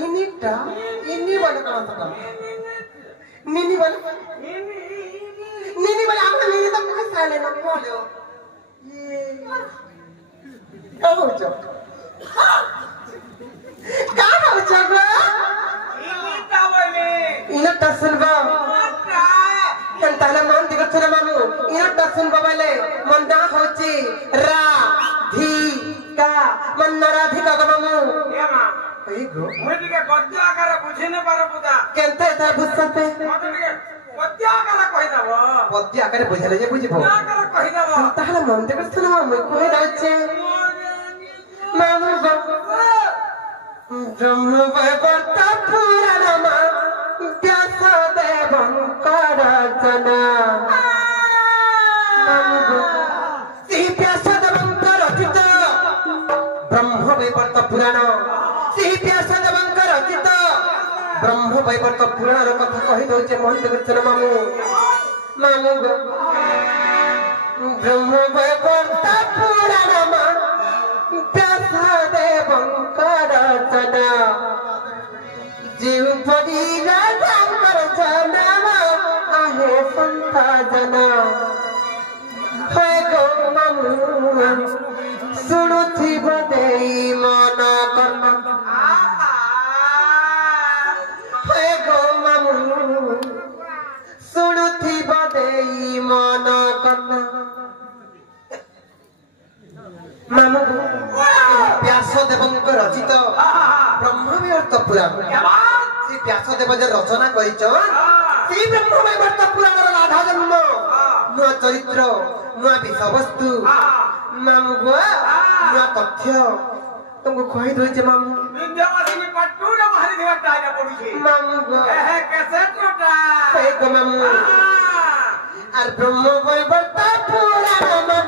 इनिटा इन्नी वाले कौन सा निनी वाले हम निनी तो कहाँ साले ना बोलो ये कहाँ हो जाओ इनिटा सुनबा ताला मन दिगत थोड़ा मामू इनिटा सुनबा वाले मन ना होची रा धी का मन नाराधिका का मामू मुझे के गद्य आकार बुझे न पारो पुता केनते था बुझते मुझे गद्य आकार कहि दबो गद्य आकार बुझले जे बुझबो आकार कहि दबो ताहला मन देखत सुना हम कहि रहछे मामू ब्रह्म वैवर्त पुराण मा व्यास देवंकर जना मामू सी व्यास देवंकर रचित ब्रह्म वैवर्त पुराण ब्रह्म वैवर्त पुराण कथा कहि दउचे मन देखछन मामू मामू ब्रह्म वैवर्त पुराण मा व्यास देवंकर जना जीव पड़ी राजा कर जना आहे संत जना होय गो मामू सुनुथि बदेई मन कर्म सुनुथि बदेई मन कर्म मामू व्यास देवंकर रचित ब्रह्म वैवर्त पुराण से व्यास देव जे रचना करिछन से ब्रह्म वैवर्त पुराण राधा जन्म नुआ चरित्र नुआ विषय वस्तु मामू नुआ तथ्य तुमको कहि दउचे मामू विद्यावासिनी पट्टूला भारी दिवा डायना पडुछे मामू एहे कैसे टोटा ए गो मामू आर ब्रह्म वैवर्त पुराण मा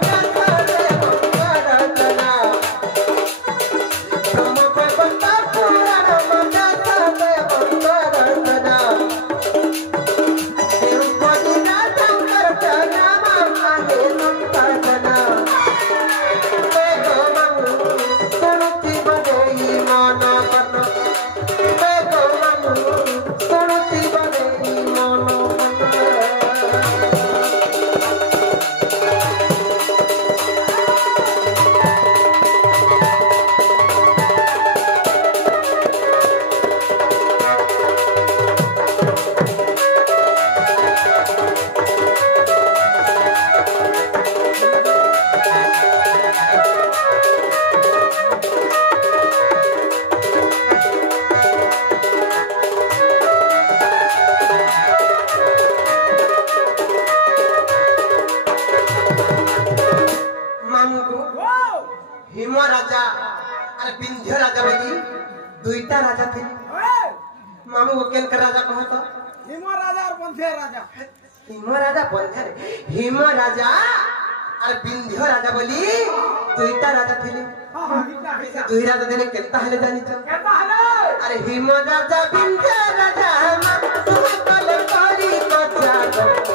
हिम राजा और विंध्य राजा बोली दुईटा राजा थिले दुई राजा दिने केता हेले जानि छ केता हेले अरे हिम राजा विंध्य राजा तुमे कले करी कचा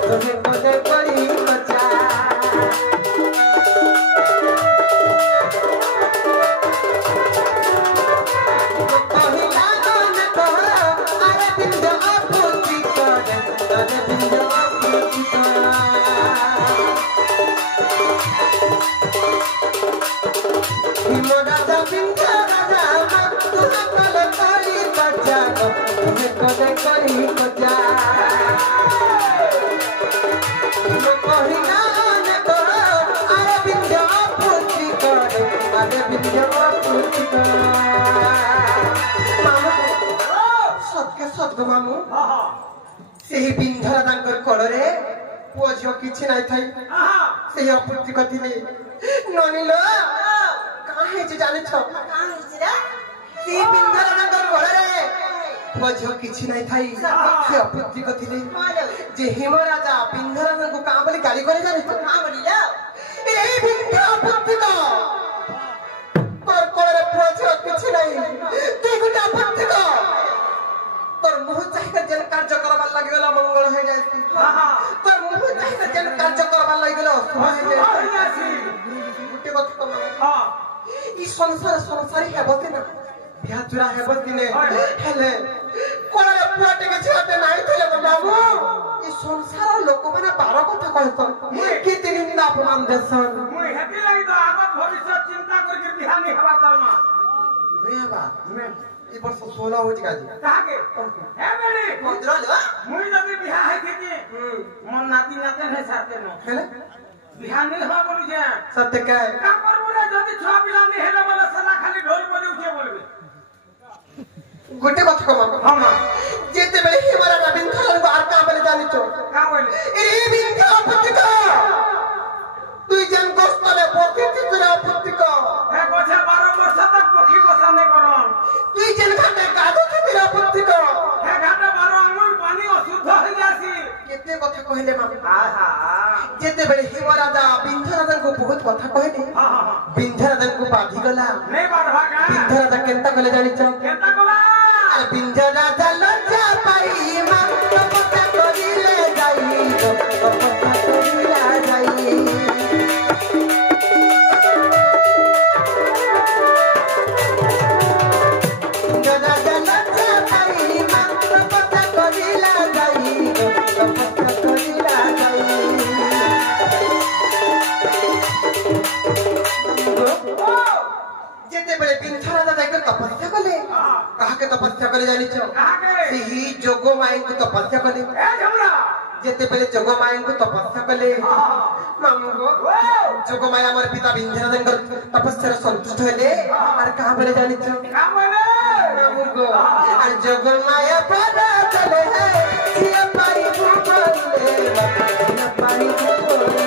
तुमे कले करी कचा किछि नाही थाई से अपुत्री कथिले ननिलो काहे जे जाने छ काहे रे से बिंदरनगर घर रे पुओ किछि नाही थाई से अपुत्री कथिले जे हिम राजा बिंदरनगर को का बोली गाली करे जाने छ का बोलिला ए बिंद अपुत्री को कर करे पुओ किछि नाही तू गुटा अपुत्री को तोर मुह चाहिए जन कार्य करबा लागि गेला मंगल हे जायती तोर मुह चाहिए जन कार्य करबा लागि गेला सुहा हे जायती गुटे कथ हां ई संसार संसारी हे बते ना बियाह छाचुरा है बस दिने हेले कोड़े पुआटे के छाते नहीं थे तो बाबू ये संसार लोक माने 12 कथा कहतो कितनी निंदा अपमान देसन मुई हेती लगी तो आगत भविष्य चिंता करके बिहार नहीं हवा करना वे बात मैं ई वर्ष 16 हो जिगा जी काके हे बेड़ी मंदिर लो मुई जब बिहार है थी मन नाती नाते है साथे नो हेले बिहार नहीं हवा बोलू जे सत्य का का करबो रे जदी छुआ पिला नहीं हेले बोले सला खाली ढोल बोली उठे बोलबे गोटे कथा कमा हम जेते बेले हिमारा रविंद्र को आर का बोले जानि छो का बोले ए बिंका पुतिका तुई जन गोस्तले पोती चितरा पुतिका हे बछे 12 वर्ष तक पोखी को सामने करन तुई जन घाटे कादो चितरा पुतिका हे घाटे 12 अंगुल पानी अशुद्ध हो जासी केते कथा कहले मामी आहा जेते बेले हिमाराजा बिंधराजन को बहुत कथा कहले हां हां बिंधराजन को बाधी गला नहीं बाधवा का बिंधराजा केंता कहले जानि छो केता कोला अरे बिंधराजा लज्जा पाई मन तपस्या करिले जाई तपस्या करिला जाई तपस्या कले कहा तपस्या करे जानी ही जोगो माई को तपस्या कले जेते बेले जोगो माई को तपस्या कले जोगो माई हमर पिता बिंधराजन तपस्या संतुष्ट हेले और कहा बेले जानी और जोगो माया पदा चले है सिया पाई बोले पाई बोले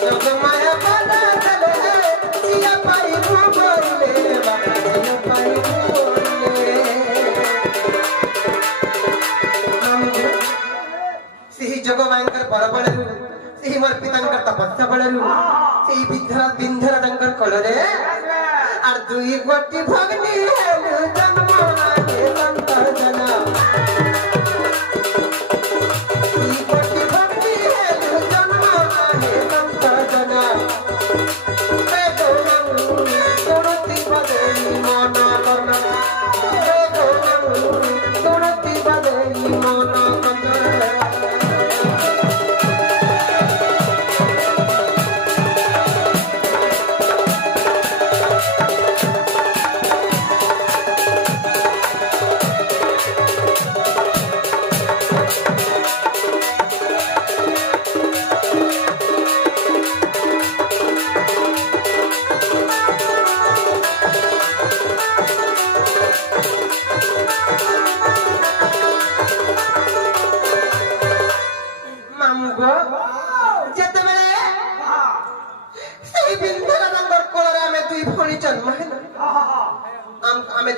जोगो माया पदा चले है सिया पाई बोले पाई बोले सही जोगो मायंकर बरबड़रू सही मोर पितांकर तपस्या बड़रू सही बिंधराजंकर कोलरे और दुई गोटी भगनी हेलु जन्म आगे संतर जना दुई गोटी भगनी हेलु जन्म आगे संतर जना बेगोनम तुरती बदली मन करना बेगोनम तुरती बदली मन करना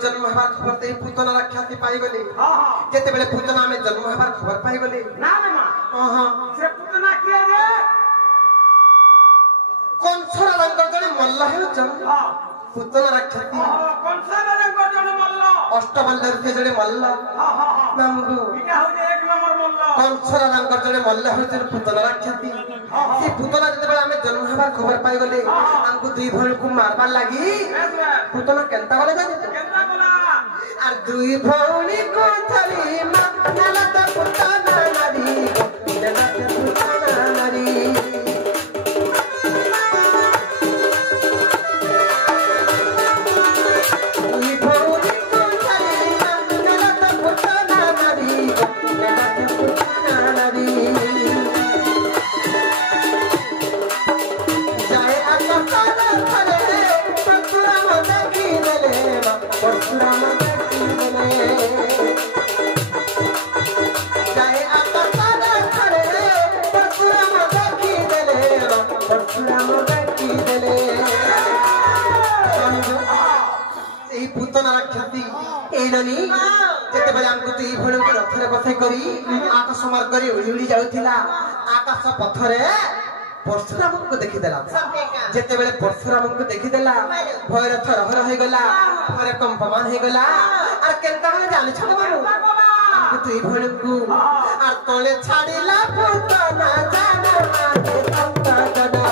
जन्म हबार खबर ते पुतना ख्याति पाई गली जेते बेले पुतना में जन्म हबार खबर पाई गली ना रे मां हां से पुतना किया रे कौन छोरा रंग जने मल्ला है जन हां पुतना ख्याति कौन सा रंग जने मल्ला अष्टबल्लर के जने मल्ला हां हां नामगु इटा हो जे एक नंबर मल्ला कौन छोरा रंग जने मल्ला है जने पुतना ख्याति से पुतना जेते बेले हमें जन्म हबार खबर पाई गली हमको दुई भल को मारबार लागी पुतना केनता गले जाने केनता कोला আর দুই ভৌনি কোথালি নালাতে পুতানা নারী নালাতে পুতানা নারী দুই ভৌনি কোথালি নালাতে পুতানা নারী নালাতে পুতানা নারী যায় আকাশালা ধরে পরশুরাম দেখি দেলে পরশুরাম चाहे आकाशाला खड़े परशुराम देखी देले परशुराम देखी देले এই পুতনা খ্যাতি এই ননি যেতে বেলে আমকু তুই ভড়ু রথরে বসাই করি আকাশ মার্গরে উড়ি উড়ি যাউথিলা আকাশ পথরে परशुरामको देखिदेला जेते बेले परशुरामको देखिदेला भयर थर हर होई गला भयर कंपमान होई गला आर केनता गले जानि छ बाबू हमको तुई भणकू आर तोले छाड़ीला पुतना जाना आगे संता जना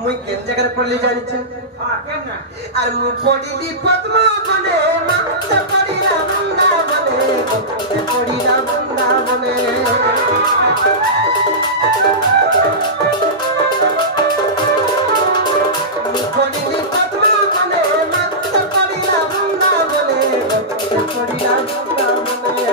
मुई केन जगह पड़ली जानी छे और मु पड़ी पद्मा बने मात पड़ी रामंदा बने पड़ी रामंदा बने मु पड़ी पद्मा बने मात पड़ी रामंदा बने पड़ी रामंदा बने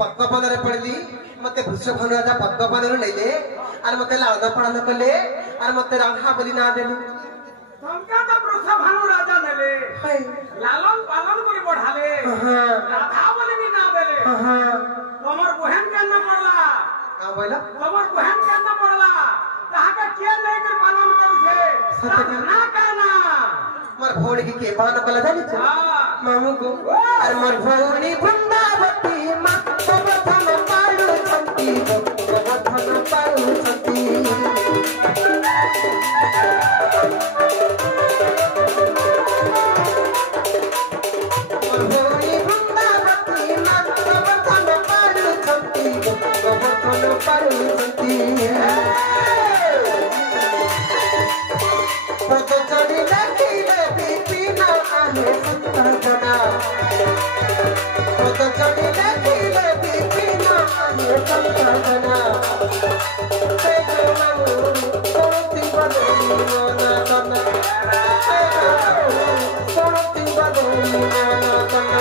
पद्मपदर पड़ली मत भूषभन राजा पद्मपदर नईले और मत लालन पालन कले और मत राधा बोली ना देली राजा नेले लालन पालन करी बढ़ाले राधा बोली भी ना देले तमर बहन के न पड़ला का बोला तमर बहन के न पड़ला कहां का के लेकर पालन कर से ना करना मोर भौणी के पालन कला जानी छ मामू को और मोर भौणी वृंदावती गोवर्धन पालू छंती गोवर्धन पालू छंती गोवर्धन पालू छंती गोवर्धन पालू छंती पद चढ़ी लगिले बिपिन आहे संतना पद चढ़ी लगिले बिपिन आहे संतना से जो सोती बदली मोना तना सोती बदली मोना तना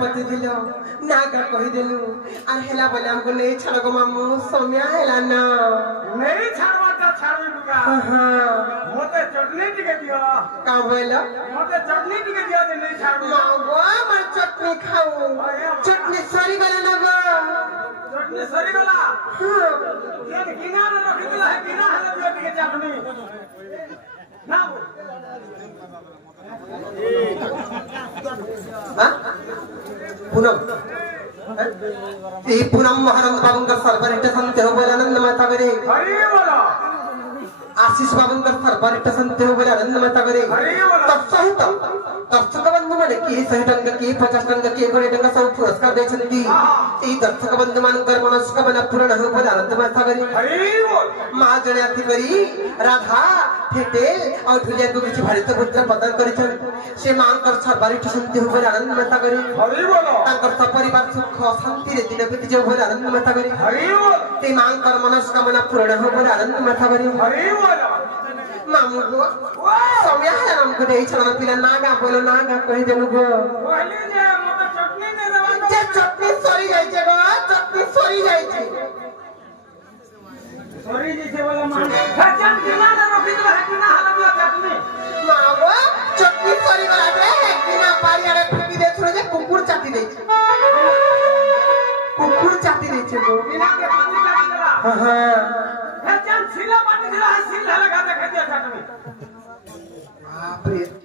पति दिलो नागा कहि देलु आर हेला बोले हमको नहीं छाड़ो मामू सोम्या हेला न नहीं छाड़वा त छाड़बी बुका हां मोते चटनी टिके दियो का बोला मोते चटनी टिके दियो दे नहीं छाड़बू मागो मैं चटनी खाऊ चटनी सरी गला न गो चटनी सरी गला हां ये गिना न रखि दिला है गिना हले दियो टिके चटनी ना पूनम पूनम महानंद बाबूंकर सरबरिट संत हो बोले आनंद माता करे आशीष बाबूंकर सरबरिट संत हो बोले आनंद माता करे तत्सहित दर्शक बंधु माने की 100 टंका की 50 टंका की 1 टंका सब पुरस्कार दे छंती ई दर्शक बंधु मानकर मनस्कामना पूर्ण हो बोले आनंद माता करे मां जने अति करी राधा ठेटे और ढुलिया को किसी भारत पुत्र प्रदान करिछन से मांकर सर्वरिष्ठ शांति होबे आनंद माता करी हरि बोलो तांकर सपरिवार सुख शांति रे दिन बीती जो होबे आनंद माता करी हरि बोलो ते मांकर मनस्कामना पूर्ण होबे आनंद माता करी हरि बोलो मामू गो समय है हमको देई छन पिला नागा बोलो नागा कहि देनु गो कहली जे मते चटनी दे देबा जे चटनी सरी जाई छे गो चटनी सरी जाई छे सरी जी से वाला मान खचन किना ना रखी तो है किना हलवा चटनी मागो चटनी सरी गला दे किना पारी आरे फेंकी दे छोड़े जे कुकुर चाटी दे कुकुर चाटी दे छे गो बिना के पानी चाटी देला हां